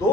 2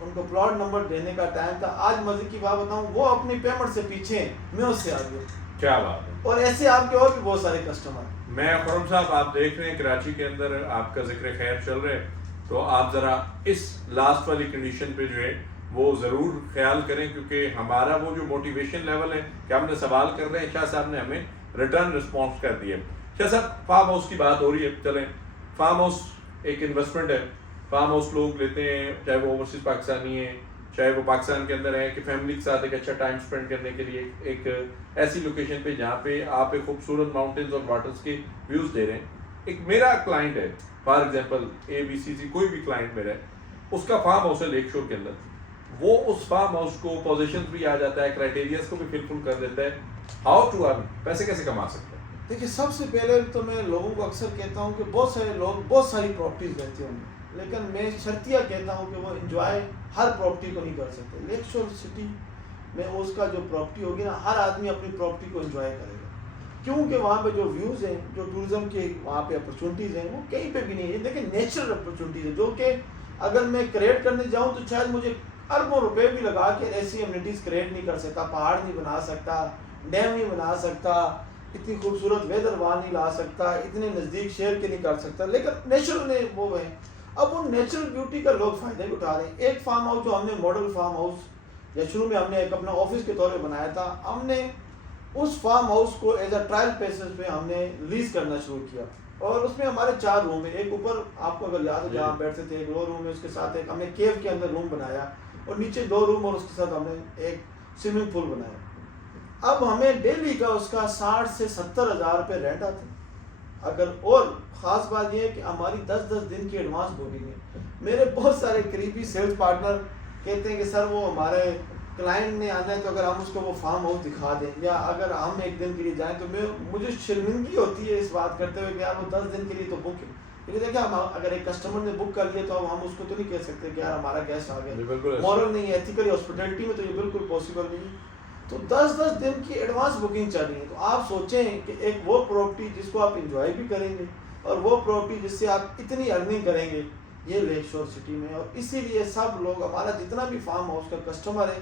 ان کو plot number دینے کا ٹائم تھا. آج مزے کی بات بتاؤں, وہ اپنی پیمنٹ سے پیچھے ہیں, میں اس سے آگے ہوں. کیا بات ہے. اور ایسے آپ کے اور بھی بہت سارے کسٹمر ہیں. میں خرم صاحب, آپ دیکھ رہے ہیں کراچی کے اندر آپ کا ذکر خیر چل رہے ہیں, تو آپ ذرا اس لاسٹ والی کنڈیشن پہ جو ہے وہ ضرور خیال کریں, کیونکہ ہمارا وہ جو موٹیویشن لیول ہے کہ ہم نے سوال کر رہے ہیں, شاہ صاحب نے ہمیں ریٹرن رسپانس کر دیا. شاہ صاحب, فارم ہاؤس کی بات ہو رہی ہے, چلیں فارم ہاؤس ایک انویسٹمنٹ ہے. فارم ہاؤس لوگ لیتے ہیں, چاہے وہ اوورسیز پاکستانی ہیں, چاہے وہ پاکستان کے اندر ہیں, کہ فیملی کے ساتھ ایک اچھا ٹائم اسپینڈ کرنے کے لیے ایک ایسی لوکیشن پہ جہاں پہ آپ ایک خوبصورت ماؤنٹینز اور واٹرز کے ویوز دے رہے ہیں. ایک میرا کلائنٹ ہے فار ایگزامپل ABCC, کوئی بھی کلائنٹ میرا ہے, اس کا فارم ہاؤس ہے لیک شور کے اندر. وہ اس فارم ہاؤس کو پوزیشنز بھی آ جاتا ہے, کرائٹیریاز کو بھی فلفل کر دیتا ہے. ہاؤ ٹو ارن, پیسے کیسے کما سکتے ہیں؟ دیکھیے, سب سے پہلے تو میں لوگوں کو اکثر کہتا ہوں کہ بہت سارے لوگ بہت ساری پراپرٹیز لیتے ہوں گے, لیکن میں شرطیہ کہتا ہوں کہ وہ انجوائے ہر پراپرٹی کو نہیں کر سکتے. لیک شور سٹی میں اس کا جو پراپرٹی ہوگی نا, ہر آدمی اپنی پراپرٹی کو انجوائے کرے گا, کیونکہ وہاں پہ جو ویوز ہیں, جو ٹورزم کے وہاں پہ اپرچونیٹیز ہیں, وہ کہیں پہ بھی نہیں ہے. دیکھیں, نیچرل اپرچونیٹیز ہیں جو کہ اگر میں کریٹ کرنے جاؤں تو شاید مجھے اربوں روپے بھی لگا کے ایسی امینٹیز کریٹ نہیں کر سکتا. پہاڑ نہیں بنا سکتا, ڈیم نہیں بنا سکتا, اتنی خوبصورت ویدر وہاں نہیں لا سکتا, اتنے نزدیک شہر کے نہیں کر سکتا, لیکن نیچرل نے وہ ہیں. اب ان نیچرل بیوٹی کا لوگ فائدہ بھی اٹھا رہے ہیں. ایک فارم ہاؤس جو ہم نے ماڈل فارم ہاؤس یا شروع میں ہم نے ایک اپنا آفس کے طور پہ بنایا تھا, ہم نے اس فارم ہاؤس کو ایز اے ٹرائل بیسس پہ ہم نے لیز کرنا شروع کیا, اور اس میں ہمارے 4 روم ہیں. ایک اوپر آپ کو اگر یاد ہو جہاں بیٹھتے تھے, ایک 2 روم ہے, اس کے ساتھ ایک ہم نے کیو کے اندر روم بنایا, اور نیچے 2 روم, اور اس کے ساتھ ہم نے ایک سوئمنگ پول بنایا. اب ہمیں ڈیلی کا اس کا 60 سے 70 ہزار روپے رینٹ آتا ہے. اگر اور خاص بات یہ ہے کہ ہماری 10-10 دن کی ایڈوانس بکنگ ہے. میرے بہت سارے قریبی سیلز پارٹنر کہتے ہیں کہ سر وہ ہمارے کلائنٹ نے آنا ہے تو اگر ہم اس کو وہ فارم ہاؤس دکھا دیں, یا اگر ہم ایک دن کے لیے جائیں, تو مجھے شرمندگی ہوتی ہے اس بات کرتے ہوئے کہ یار وہ 10 دن کے لیے تو بک ہے. لیکن دیکھیں, ہم اگر ایک کسٹمر نے بک کر لیا تو اب ہم اس کو تو نہیں کہہ سکتے کہ یار ہمارا گیسٹ آ گیا. مورل نہیں ہے, ایتھیکلی ہاسپٹیلٹی میں تو یہ بالکل پاسبل نہیں ہے. تو 10-10 دن کی ایڈوانس بکنگ چل رہی ہے. تو آپ سوچیں کہ ایک وہ پراپرٹی جس کو آپ انجوائے بھی کریں گے, اور وہ پراپرٹی جس سے آپ اتنی ارننگ کریں گے, یہ لیک شور سٹی میں. اور اسی لیے سب لوگ, ہمارا جتنا بھی فارم ہاؤس کا کسٹمر ہے,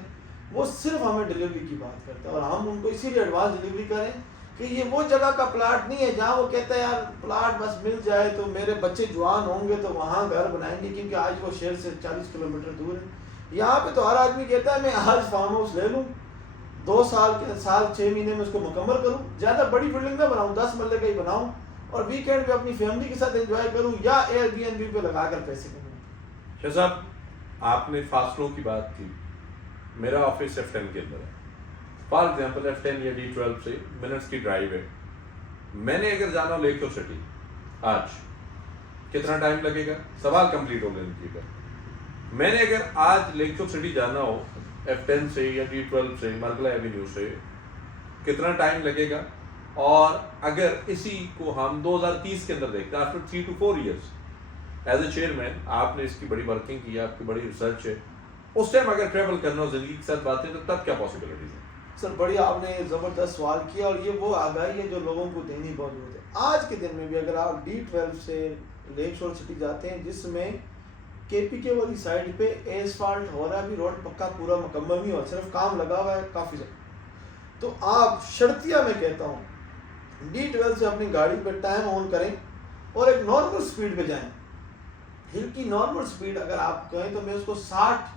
وہ صرف ہمیں ڈلیوری کی بات کرتا ہے, اور ہم ان کو اسی لیے ایڈوانس ڈلیوری کریں کہ یہ وہ جگہ کا پلاٹ نہیں ہے جہاں وہ کہتا ہے یار پلاٹ بس مل جائے تو میرے بچے جوان ہوں گے تو وہاں گھر بنائیں گے, کیونکہ آج وہ شہر سے 40 کلومیٹر دور ہے. یہاں پہ تو ہر آدمی کہتا ہے میں آج فارم ہاؤس لے لوں, 2 سال 6 مہینے میں اس کو مکمل کروں, زیادہ بڑی بلڈنگ نہ بناؤں, 10 مرلے کا ہی بناؤں, اور ویکینڈ پہ اپنی فیملی کے ساتھ انجوائے کروں, یا Airbnb پہ لگا کر پیسے کماؤں. شاہ صاحب, آپ نے فاصلوں کی بات کی. میرا آفس F10 کے اندر ہے, فار ایگزامپل F10 یا D12 سے منٹس کی ڈرائیو ہے. میں نے اگر جانا ہو لیک شور سٹی, آج کتنا ٹائم لگے گا؟ سوال کمپلیٹ ہو لیجیے گا. میں نے اگر آج لیک شور سٹی جانا ہو F10 سے یا D12 سے, مرگلہ ایوینیو سے, کتنا ٹائم لگے گا؟ اور اگر اسی کو ہم 2030 کے اندر دیکھتے ہیں, after 3 to 4 years as a chairman, آپ نے اس کی بڑی ورکنگ کی, آپ کی بڑی ریسرچ ہے, اس ٹائم اگر ٹریول کرنا ہو زندگی کے ساتھ باتیں, تو تب کیا پاسبلٹیز ہیں؟ سر بڑی آپ نے زبردست سوال کیا, اور یہ وہ آگاہی ہے جو لوگوں کو دینی بہت ضرورت ہے. آج کے دن میں بھی اگر آپ D12 سے لیک شور سٹی جاتے ہیں, جس میں KPK والی سائڈ پہ ایسفالٹ ہو رہا ہے, ابھی روڈ پکا پورا مکمل نہیں ہوا, صرف کام لگا ہوا ہے کافی زیادہ, تو آپ شرطیہ میں کہتا ہوں D12 سے اپنی گاڑی پہ ٹائم آن کریں اور ایک نارمل سپیڈ پہ جائیں. ہل کی نارمل سپیڈ اگر آپ کہیں تو میں اس کو 60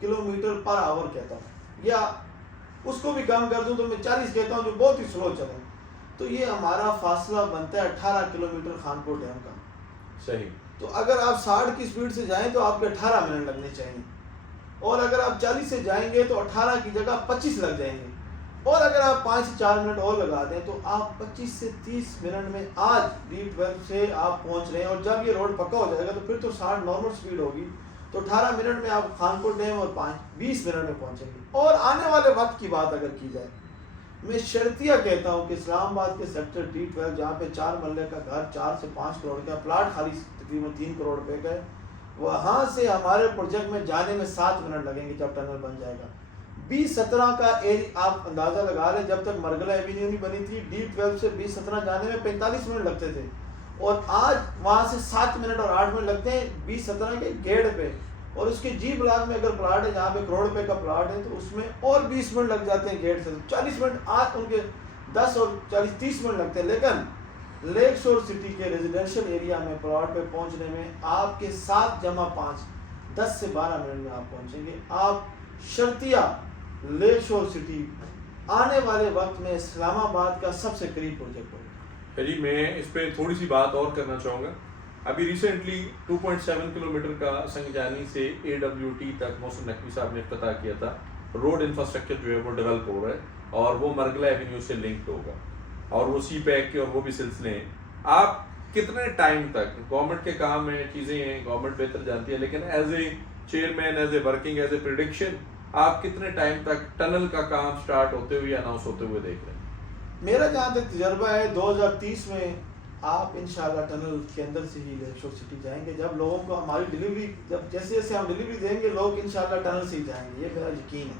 کلومیٹر پر آور کہتا ہوں, یا اس کو بھی کم کر دوں تو میں 40 کہتا ہوں, جو بہت ہی سلو چلیں. تو یہ ہمارا فاصلہ بنتا ہے 18 کلومیٹر خانپور ڈیم کا. صحیح. تو اگر آپ 60 کی سپیڈ سے جائیں تو آپ کے 18 منٹ لگنے چاہیے, اور اگر آپ 40 سے جائیں گے تو 18 کی جگہ 25 لگ جائیں گے, اور اگر آپ 5 سے 4 منٹ اور لگا دیں تو آپ 25 سے 30 منٹ میں آج D12 سے آپ پہنچ رہے ہیں. اور جب یہ روڈ پکا ہو جائے گا تو پھر تو 60 نارمل سپیڈ ہوگی, تو 18 منٹ میں آپ خانپور ڈیم اور 20 منٹ میں پہنچیں گے. اور آنے والے وقت کی بات اگر کی جائے, میں شرطیہ کہتا ہوں کہ اسلام آباد کے سیکٹر D12 جہاں پہ 4 مرلے کا گھر 4 سے 5 کروڑ کا پلاٹ خالی تقریباً 3 کروڑ روپے کا ہے, وہاں سے ہمارے پروجیکٹ میں جانے میں 7 منٹ لگیں گے جب ٹنل بن جائے گا. 2017 کا ایریا آپ اندازہ لگا لیں, جب تک مرگلہ ایوینیو نہیں بنی تھی, D12 سے 2017 جانے میں 45 منٹ لگتے تھے, اور آج وہاں سے 7 منٹ اور 8 منٹ لگتے ہیں 2017 کے گیٹ پہ. اور اس کے جی بلاک میں اگر پلاٹ ہے جہاں پہ کروڑ روپے کا پلاٹ ہے تو اس میں اور 20 منٹ لگ جاتے ہیں گیٹ سے, 40 منٹ آج ان کے 10 اور 40-30 منٹ لگتے ہیں. لیکن لیک شور سٹی کے ریزیڈینشیل ایریا میں پلاٹ پہ پہنچنے میں آپ کے 7 جمع 5 10 سے 12 منٹ میں آپ پہنچیں گے. آپ شرطیہ لیک شور سٹی آنے والے وقت میں اسلام آباد کا سب سے قریب پروجیکٹ ہوگا. جی میں اس پہ تھوڑی سی بات اور کرنا چاہوں گا. ابھی ریسنٹلی 2.7 کلومیٹر کا سنگجانی سے AWT تک محسن نقوی صاحب نے افتتاح کیا تھا. روڈ انفراسٹرکچر جو ہے وہ ڈیولپ ہو رہا ہے اور وہ مرگلہ ایونیو سے لنکڈ ہوگا اور وہ سی پیک کے اور وہ بھی سلسلے ہیں. آپ کتنے ٹائم تک, گورنمنٹ کے کام میں چیزیں ہیں, گورنمنٹ بہتر جانتی ہے, لیکن as a chairman, as a working, as a prediction آپ کتنے ٹائم تک ٹنل کا کام سٹارٹ ہوتے ہوئے اناؤنس ہوتے ہوئے دیکھ رہے ہیں؟ میرا جہاں تک تجربہ ہے 2030 میں آپ انشاءاللہ ٹنل کے اندر سے ہی لیک شور سٹی جائیں گے. جب لوگوں کو ہماری ڈلیوری, جب جیسے جیسے ہم ڈلیوری دیں گے لوگ انشاءاللہ ٹنل سے ہی جائیں گے, یہ میرا یقین ہے.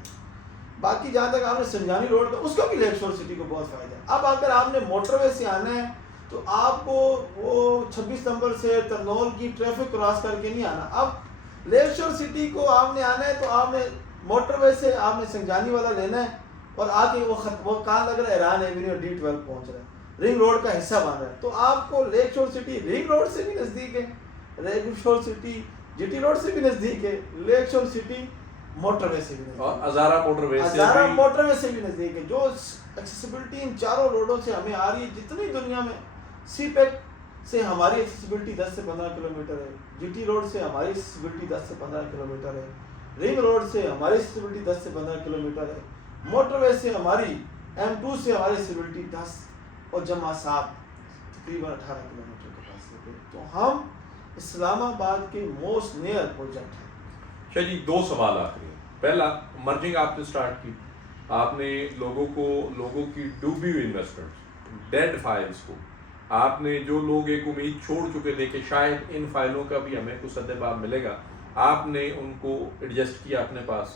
باقی جہاں تک آپ نے سنجانی روڈ پہ, اس کا بھی لیک شور سٹی کو بہت فائدہ ہے. اب اگر آپ نے موٹر وے سے آنا ہے تو آپ کو وہ 26 نمبر سے ترنول کی ٹریفک کراس کر کے نہیں آنا. اب لیک شور سٹی کو آپ نے آنا ہے تو آپ نے موٹر وے سے آپ نے سنجانی والا لینا ہے اور آ کے وہ کہاں لگ رہا ہے, ایران ایونیو D12 پہنچ رہا ہے, رنگ روڈ کا حصہ بن رہا ہے. تو آپ کو لیک شور سٹی رنگ روڈ سے بھی نزدیک ہے, لیک شور سٹی GT روڈ سے بھی نزدیک ہے, لیک شور سٹی موٹر وے سے بھی نزدیک ہے, اور ہزارہ موٹر وے سے ہزارہ موٹر وے سے بھی نزدیک ہے. جو ایکسیسیبلٹی ان چاروں روڈوں سے ہمیں آ رہی ہے, جتنی دنیا میں سی پیک سے ہماری ایکسیسیبلٹی 10 سے 15 کلومیٹر ہے, GT روڈ سے ہماری ایکسیسیبلٹی 10 سے 15 کلومیٹر ہے, رنگ روڈ سے ہماری ایکسیسیبلٹی 10 سے 15 کلومیٹر ہے, موٹر وے سے ہماری M2 سے ہماری ایکسیسیبلٹی 10 اور جمع 7 تقریباً 18 کلومیٹر کے فاصلے پہ. تو ہم اسلام آباد کے موسٹ نیئر پروجیکٹ ہیں. شاہ جی 2 سوال آخری ہیں. پہلا, مرجنگ آپ نے سٹارٹ کی, آپ نے لوگوں کی ڈوبی ہوئی انویسٹمنٹ, ڈیڈ فائلز کو آپ نے, جو لوگ ایک امید چھوڑ چکے تھے کہ شاید ان فائلوں کا بھی ہمیں کچھ سد باب ملے گا, آپ نے ان کو ایڈجسٹ کیا اپنے پاس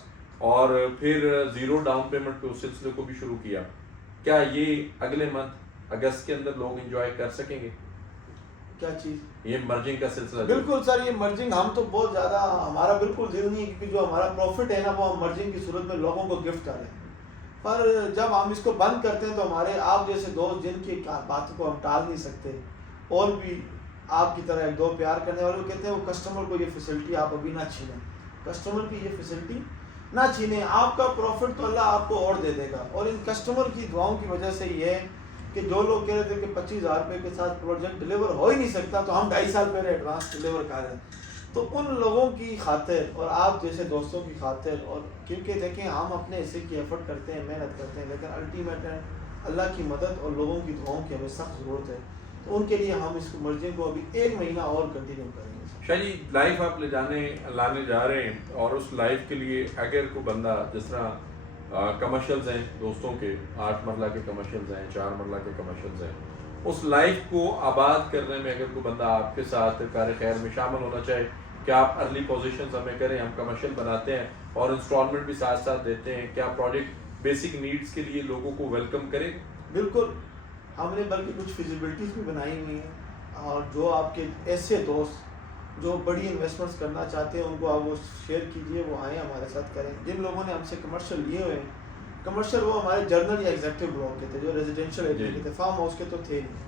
اور پھر زیرو ڈاؤن پیمنٹ پہ اس سلسلے کو بھی شروع کیا. کیا یہ اگلے منتھ اگست کے اندر لوگ انجوائے کر سکیں گے کیا چیز, یہ مرجنگ کا سلسلہ؟ بالکل سر, یہ مرجنگ ہم تو بہت زیادہ, ہمارا بالکل دل نہیں ہے کیونکہ جو ہمارا پروفٹ ہے نا وہ ہم مرجنگ کی صورت میں لوگوں کو گفٹ کر رہے ہیں. پر جب ہم اس کو بند کرتے ہیں تو ہمارے آپ جیسے دوست جن کی باتوں کو ہم ٹال نہیں سکتے, اور بھی آپ کی طرح ایک دو پیار کرنے والے, وہ کہتے ہیں وہ کسٹمر کو یہ فیسلٹی آپ ابھی نہ چھینیں, کسٹمر کی یہ فیسلٹی نہ چھینیں, آپ کا پروفٹ تو اللہ آپ کو اور دے دے گا. اور ان کسٹمر کی دعاؤں کی وجہ سے یہ ہے کہ جو لوگ کہہ رہے تھے کہ 25,000 روپے کے ساتھ پروجیکٹ ڈلیور ہو ہی نہیں سکتا, تو ہم 2.5 سال پہلے ایڈوانس ڈلیور کر رہے ہیں. تو ان لوگوں کی خاطر اور آپ جیسے دوستوں کی خاطر, اور کیونکہ دیکھیں ہم اپنے حصے کی ایفرٹ کرتے ہیں, محنت کرتے ہیں, لیکن الٹیمیٹ اللہ کی مدد اور لوگوں کی دعاؤں کی ہمیں سخت ضرورت ہے. تو ان کے لیے ہم اس مرجنگ کو ابھی 1 مہینہ اور کنٹینیو کریں گے. شاہ جی لائف آپ لانے جا رہے ہیں, اور اس لائف کے لیے اگر کوئی بندہ, جس طرح کمرشلز ہیں دوستوں کے, 8 مرلہ کے کمرشلز ہیں, 4 مرلہ کے کمرشلز ہیں, اس لائف کو آباد کرنے میں اگر کوئی بندہ آپ کے ساتھ کار خیر میں شامل ہونا چاہے, کیا آپ ارلی پوزیشنز ہمیں کریں, ہم کمرشل بناتے ہیں اور انسٹالمنٹ بھی ساتھ ساتھ دیتے ہیں, کیا پروجیکٹ بیسک نیڈز کے لیے لوگوں کو ویلکم کرے؟ بالکل, ہم نے بلکہ کچھ فیزیبلٹیز بھی بنائی ہوئی ہیں, اور جو آپ کے ایسے دوست جو بڑی انویسٹمنٹس کرنا چاہتے ہیں ان کو آپ وہ شیئر کیجئے, وہ آئیں ہمارے ساتھ کریں. جن لوگوں نے ہم سے کمرشل لیے ہوئے ہیں, کمرشل وہ ہمارے جرنل یا ایگزیکٹو بلاک کے تھے, جو ریزیڈینشیل ایریا کے تھے, فارم ہاؤس کے تو تھے نہیں.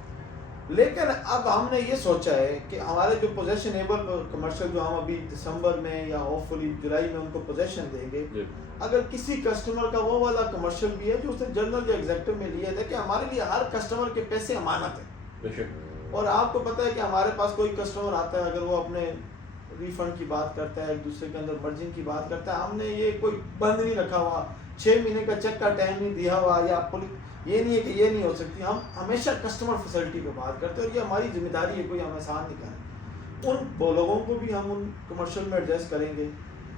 لیکن اب ہم نے یہ سوچا ہے کہ ہمارے جو پوزیشن ایبل کمرشل جو ہم ابھی دسمبر میں یا ہوپ فلی جولائی میں ان کو پوزیشن دیں گے, اگر کسی کسٹمر کا وہ والا کمرشل بھی ہے جو اس نے جرنل یا ایگزیکٹو میں لیا ہے, دیکھیں ہمارے لیے ہر کسٹمر کے پیسے امانت ہے. اور آپ کو پتہ ہے کہ ہمارے پاس کوئی کسٹمر آتا ہے, اگر وہ اپنے ریفنڈ کی بات کرتا ہے, ایک دوسرے کے اندر مرجنگ کی بات کرتا ہے, ہم نے یہ کوئی بند نہیں رکھا ہوا, 6 مہینے کا چیک کا ٹائم نہیں دیا ہوا, یا یہ نہیں ہے کہ یہ نہیں ہو سکتی. ہم ہمیشہ کسٹمر فیسلٹی پہ بات کرتے ہیں, اور یہ ہماری ذمہ داری ہے, کوئی ہم احسان نہیں کریں. ان لوگوں کو بھی ہم ان کمرشل میں ایڈجسٹ کریں گے,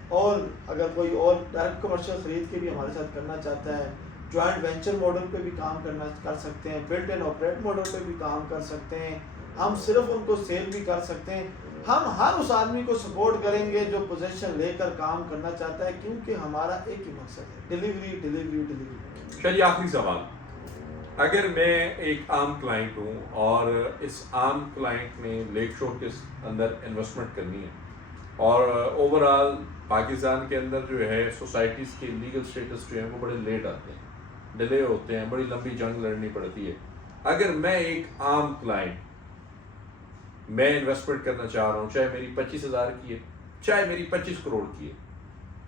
اور اگر کوئی اور ڈائریکٹ کمرشل خرید کے بھی ہمارے ساتھ کرنا چاہتا ہے, جوائنٹ وینچر ماڈل پہ بھی کام کر سکتے ہیں, بلٹ اینڈ آپریٹ ماڈل پہ بھی کام کر سکتے ہیں, ہم صرف ان کو سیل بھی کر سکتے ہیں. ہم ہر اس آدمی کو سپورٹ کریں گے جو پوزیشن لے کر کام کرنا چاہتا ہے, کیونکہ ہمارا ایک ہی مقصد ہے, ڈیلیوری ڈیلیوری ڈیلیوری. شاہ جی آخری سوال, اگر میں ایک عام کلائنٹ ہوں اور اس عام کلائنٹ نے لیک شور کے اندر انویسٹمنٹ کرنی ہے, اور اوور آل پاکستان کے اندر جو ہے سوسائٹیز کے لیگل سٹیٹس جو ہیں وہ بڑے لیٹ آتے ہیں، ڈیلے ہوتے ہیں، بڑی لمبی جنگ لڑنی پڑتی ہے. اگر میں ایک عام کلائنٹ میں انویسٹمنٹ کرنا چاہ رہا ہوں، چاہے میری 25,000 کی ہے چاہے میری 25 کروڑ کی ہے،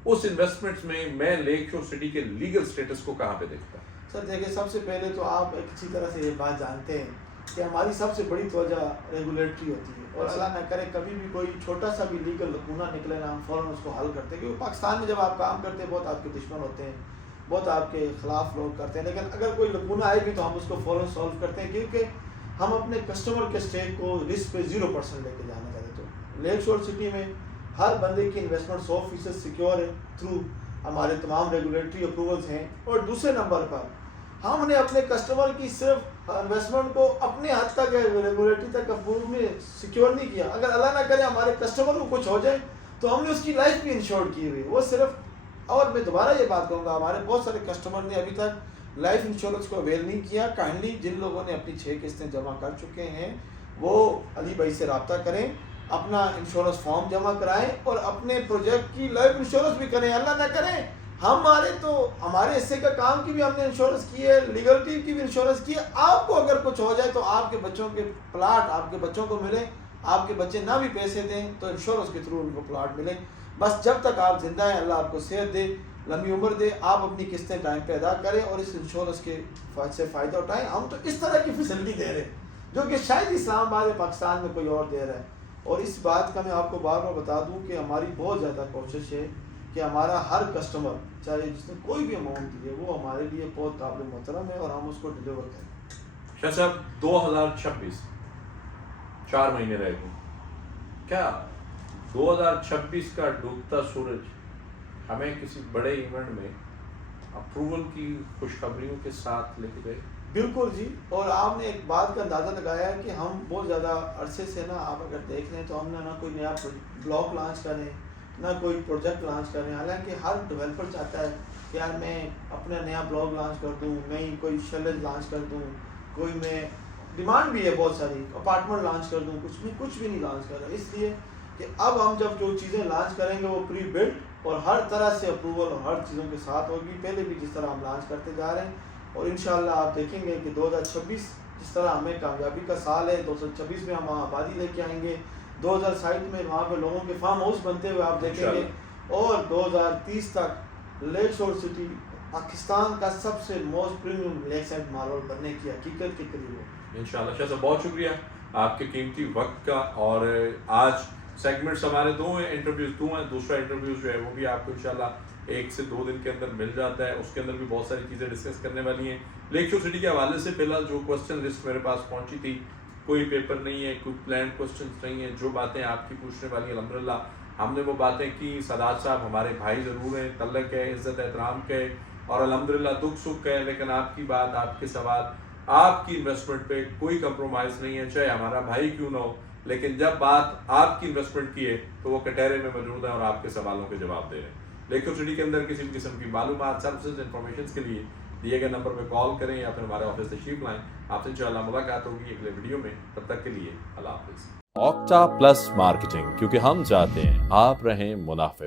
اس انویسٹمنٹ میں لیک شور سٹی کے لیگل سٹیٹس کو کہاں پہ دیکھتا ہوں؟ سر دیکھیں، سب سے پہلے تو آپ ایک اچھی طرح سے یہ بات جانتے ہیں کہ ہماری سب سے بڑی توجہ ریگولیٹری ہوتی ہے، اور اللہ نہ کرے کبھی بھی کوئی چھوٹا سا بھی لیگل لکونہ نکلے نا، ہم فوراً اس کو حل کرتے ہیں. کیونکہ پاکستان میں جب آپ کام کرتے ہیں بہت آپ کے دشمن ہوتے ہیں، بہت آپ کے خلاف لوگ کرتے ہیں، لیکن اگر کوئی لکونہ آئے بھی تو ہم اس کو فوراً سولو کرتے ہیں، کیونکہ ہم اپنے کسٹمر کے اسٹیک کو رسک پہ 0% لے کے جانا چاہتے ہیں. تو لیک شور سٹی میں ہر بندے کی انویسٹمنٹ 100% سیکیور ہے تھرو ہمارے تمام ریگولیٹری اپروولز ہیں. اور دوسرے نمبر پر ہم نے اپنے کسٹمر کی صرف انویسٹمنٹ کو اپنے حد تک ریگولیٹری تک اپروو میں سیکیور نہیں کیا. اگر اللہ نہ کرے ہمارے کسٹمر کو کچھ ہو جائے تو ہم نے اس کی لائف بھی انشور کی ہوئی. وہ صرف، اور میں دوبارہ یہ بات کہوں گا، ہمارے بہت سارے کسٹمر نے ابھی تک لائف انشورنس کو اویل نہیں کیا. کائنڈلی جن لوگوں نے اپنی 6 قسطیں جمع کر چکے ہیں وہ علی بھائی سے رابطہ کریں، اپنا انشورنس فارم جمع کرائیں اور اپنے پروجیکٹ کی لائف انشورنس بھی کریں. اللہ نہ کریں ہمارے حصے کا کام کی بھی ہم نے انشورنس کی ہے، لیگل ٹیم کی بھی انشورنس کی ہے. آپ کو اگر کچھ ہو جائے تو آپ کے بچوں کے پلاٹ آپ کے بچوں کو ملے، آپ کے بچے نہ بھی پیسے دیں تو انشورنس کے تھرو ان کو پلاٹ ملے. بس جب تک آپ زندہ ہیں اللہ آپ کو صحت دے، لمبی عمر دے، آپ اپنی قسطیں ٹائم پہ ادا کریں اور اس انشورنس کے سے فائدہ اٹھائیں. ہم تو اس طرح کی فیسلٹی دے رہے ہیں جو کہ شاید اسلام آباد پاکستان میں کوئی اور دے رہا ہے. اور اس بات کا میں آپ کو بار بار بتا دوں کہ ہماری بہت زیادہ کوشش ہے کہ ہمارا ہر کسٹمر چاہے جس نے کوئی بھی اماؤنٹ دی ہے وہ ہمارے لیے بہت قابل محترم ہے اور ہم اس کو ڈیلیور کریں. شاہ صاحب 2026 4 مہینے رہ گئے، کیا 2026 کا ڈوبتا سورج ہمیں کسی بڑے ایونٹ میں اپروول کی خوشخبریوں کے ساتھ لے کے گئے؟ بالکل جی. اور آپ نے ایک بات کا اندازہ لگایا ہے کہ ہم بہت زیادہ عرصے سے نا، آپ اگر دیکھ لیں تو ہم نے نہ کوئی نیا بلاک لانچ کریں نہ کوئی پروجیکٹ لانچ کریں. حالانکہ ہر ڈیولپر چاہتا ہے کہ یار میں اپنا نیا بلاگ لانچ کر دوں، میں کوئی شیلر لانچ کر دوں، کوئی میں ڈیمانڈ بھی ہے بہت ساری، اپارٹمنٹ لانچ کر دوں. کچھ بھی نہیں لانچ کر رہا، اس لیے کہ اب ہم جب جو چیزیں لانچ کریں گے وہ پری بلڈ اور ہر طرح سے اپروول اور ہر چیزوں کے ساتھ ہوگی. پہلے بھی جس طرح ہم لانچ کرتے جا رہے ہیں، اور انشاءاللہ آپ دیکھیں گے کہ 2026 جس طرح ہمیں کامیابی کا سال ہے، 2026 میں ہم وہاں آبادی لے کے آئیں گے. 2060 میں وہاں پہ لوگوں کے فارم ہاؤس بنتے ہوئے آپ دیکھیں گے، اور 2030 تک لیک شور سٹی پاکستان کا سب سے موسٹ پریمیم لیک سائڈ مال بننے کی حقیقت کے قریب ہو. انشاءاللہ. شاہ صاحب بہت شکریہ آپ کے قیمتی وقت کا. اور آج سیگمنٹس ہمارے 2 ہیں، انٹرویوز 2 ہیں. دوسرا انٹرویوز جو ہے وہ بھی آپ کو انشاءاللہ 1 سے 2 دن کے اندر مل جاتا ہے. اس کے اندر بھی بہت ساری چیزیں ڈسکس کرنے والی ہیں. لیک شور سٹی کے حوالے سے فی الحال جو کوسچن لسٹ میرے پاس پہنچی تھی، کوئی پیپر نہیں ہے، کوئی پلان کوسچنس نہیں ہیں. جو باتیں آپ کی پوچھنے والی ہیں الحمدللہ ہم نے وہ باتیں کی. سادات صاحب ہمارے بھائی ضرور ہیں، تعلق ہے، عزت احترام کے، اور الحمدللہ دکھ سکھ ہے، لیکن آپ کی بات، آپ کے سوال، آپ کی انویسٹمنٹ پہ کوئی کمپرومائز نہیں ہے، چاہے ہمارا بھائی کیوں نہ ہو. لیکن جب بات آپ کی انویسٹمنٹ کی ہے تو وہ کٹہرے میں موجود ہیں اور آپ کے سوالوں کے جواب دے رہے ہیں. لیک شور سٹی کے اندر کسی بھی قسم کی معلومات، سروسز، انفارمیشنز کے لیے دیے گئے نمبر پہ کال کریں یا پھر ہمارے آفس تشریف لائیں. آپ سے انشاءاللہ ملاقات ہوگی اگلے ویڈیو میں. تب تک کے لیے اللہ حافظ. اوکٹا پلس مارکیٹنگ، کیونکہ ہم چاہتے ہیں آپ رہیں منافع میں.